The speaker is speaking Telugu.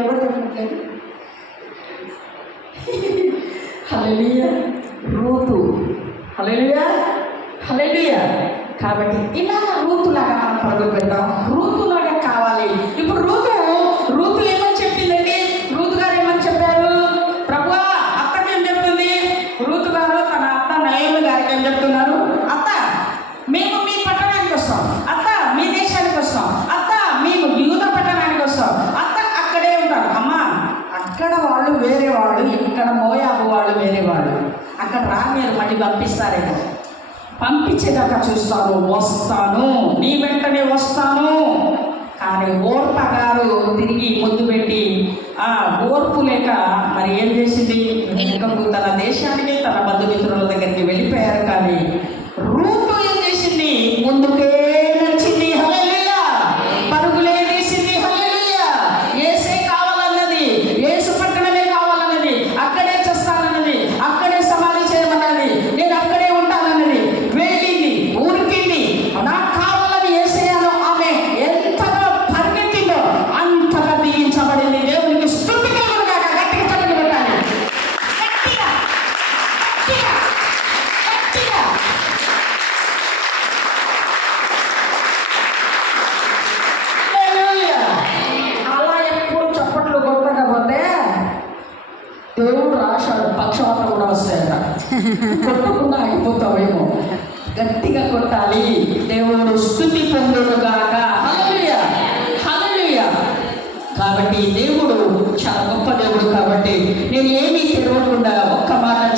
ఎవరు చెప్పట్లేదు? హల్లెలూయా. రూతు. హల్లెలూయా, హల్లెలూయా. కాబట్టి ఇలా రూతులాగా మనం పరుగులు పెడతాం. రూతులాగా కావాలి. ఇప్పుడు రూతు ఏమని చెప్పిందండి? రూతు గారు ఏమని చెప్పారు? ప్రభువా, అత్తకి ఏం చెప్తుంది? రూతు గారు తన అత్త నయోమి గారికి ఏం చెప్తున్నారు? అత్త, మేము మీ పట్టణానికి వస్తాం. అత్త, మీ దేశానికి వస్తాం. అత్త, మేము యూద పట్టణానికి వస్తాం. అత్త, అక్కడే ఉంటారు. అమ్మా, అక్కడ వాళ్ళు వేరే వాళ్ళు, ఇక్కడ మోయాబు వాళ్ళు వేరే వాళ్ళు. అక్కడ మీరు మళ్ళీ పంపిస్తారేమో. పంపించేదాకా చూస్తాను, వస్తాను, నీ వెంటనే వస్తాను. కానీ ఓర్ప గారు తిరిగి ముద్దు పెట్టి ఓర్పు లేక మరి ఏం చేసింది? వెనుకకు తన దేశానికి, తన బంధుమిత్రుల దగ్గరికి వెళ్ళిపోయారు. కానీ రూతు ఏం చేసింది? ముందుకే నడిచింది. హల్లెలూయా. పరుగులే తీసింది. హల్లెలూయా. యేసే కావాలన్నది, యేసు పట్టణమే కావాలన్నది, అక్కడే చేస్తానన్నది, అక్కడే సమాధి చేయమన్నది, నేను అక్కడే ఉంటానన్నది. వెళ్ళింది, ఊరికింది. నాకు కావాలని యేసయ్యను ఆమె ఎంతగా పరిగెత్తిందో అంతగా దీవించబడింది. దేవునికి స్తుతి కలుగును గాక. గట్టిగా చప్పట్లు కొట్టాలి. గట్టిగా గట్టిగా గట్టిగా. హల్లెలూయా. అలా ఎప్పుడు చప్పట్లు కొట్టకపోతే దేవుడు రాశాడు, పక్షవాతం కూడా వస్తాయట. కొట్టకుండా అయిపోతావేమో. గట్టిగా కొట్టాలి. దేవుడు స్తుతి పొందునుగాక. హల్లెలూయా, హల్లెలూయా. కాబట్టి దేవుడు చాలా గొప్ప దేవుడు.